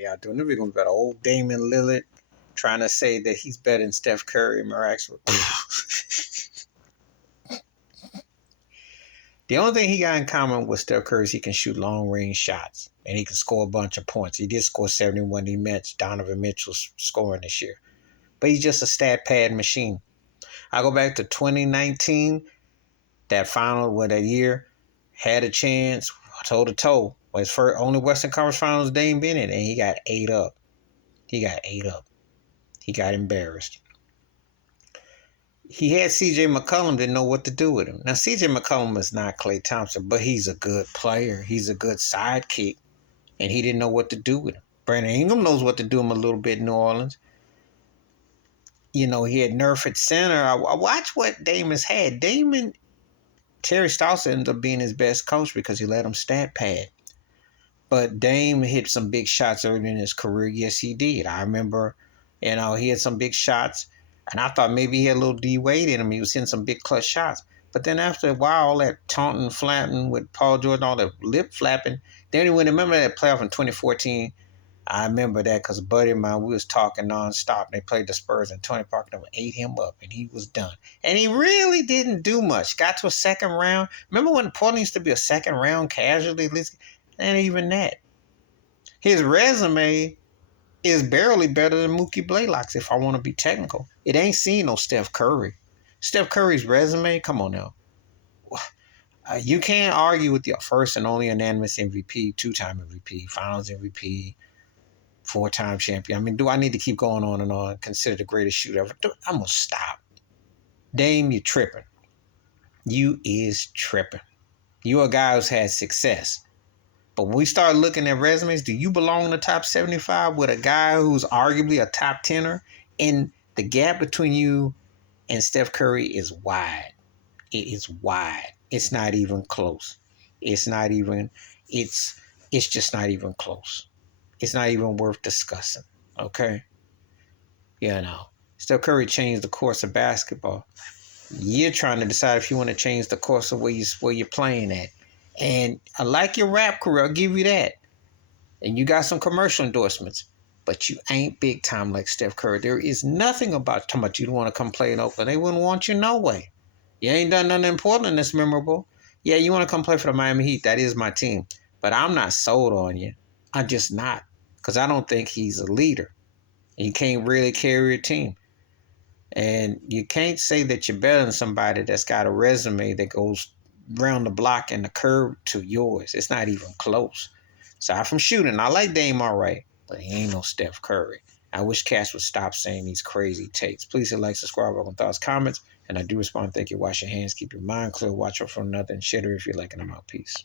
y'all doing? This we're going to be about old Damian Lillard trying to say that he's better than Steph Curry miraculously. The only thing he got in common with Steph Curry is he can shoot long-range shots and he can score a bunch of points. He did score 71. He matched Donovan Mitchell's scoring this year. But he's just a stat pad machine. I go back to 2019, that final where that year had a chance toe-to-toe. His first only Western Conference Finals Dame been in, and he got ate up. He got embarrassed. He had C.J. McCollum, didn't know what to do with him. Now, C.J. McCollum is not Klay Thompson, but he's a good player. He's a good sidekick, and he didn't know what to do with him. Brandon Ingram knows what to do him a little bit in New Orleans. He had Nerf at center. I watch what Damon's had. Terry Stotts ended up being his best coach because he let him stat pad. But Dame hit some big shots early in his career. Yes, he did. I remember, he had some big shots. And I thought maybe he had a little D-Wade in him. He was hitting some big clutch shots. But then after a while, all that taunting, flapping with Paul George, all that lip flapping. Then he went, remember that playoff in 2014? I remember that because a buddy of mine, we was talking nonstop. They played the Spurs and Tony Parker ate him up and he was done. And he really didn't do much. Got to a second round. Remember when Portland used to be a second round casualty? And even that. His resume is barely better than Mookie Blaylock's, if I want to be technical. It ain't seen no Steph Curry. Steph Curry's resume, come on now. You can't argue with your first and only unanimous MVP, two-time MVP, finals MVP, four-time champion. I mean, do I need to keep going on and on, considered the greatest shooter ever? I'm going to stop. Dame, you tripping. You is tripping. You're a guy who's had success. But when we start looking at resumes, do you belong in the top 75 with a guy who's arguably a top 10er? And the gap between you and Steph Curry is wide. It is wide. It's not even close. It's just not even close. It's not even worth discussing. Okay? Steph Curry changed the course of basketball. You're trying to decide if you want to change the course of where you're playing at. And I like your rap career, I'll give you that. And you got some commercial endorsements, but you ain't big time like Steph Curry. There is nothing about talking about you don't want to come play in Oakland. They wouldn't want you no way. You ain't done nothing in Portland that's memorable. Yeah, you want to come play for the Miami Heat. That is my team. But I'm not sold on you. I'm just not. Because I don't think he's a leader. And you can't really carry a team. And you can't say that you're better than somebody that's got a resume that goes round the block and the curve to yours. It's not even close. Aside from shooting, I like Dame all right, but he ain't no Steph Curry. I wish Cass would stop saying these crazy takes. Please hit like, subscribe, welcome thoughts, comments, and I do respond. Thank you. Wash your hands, keep your mind clear, watch out for another, and share if you're liking them out. Peace.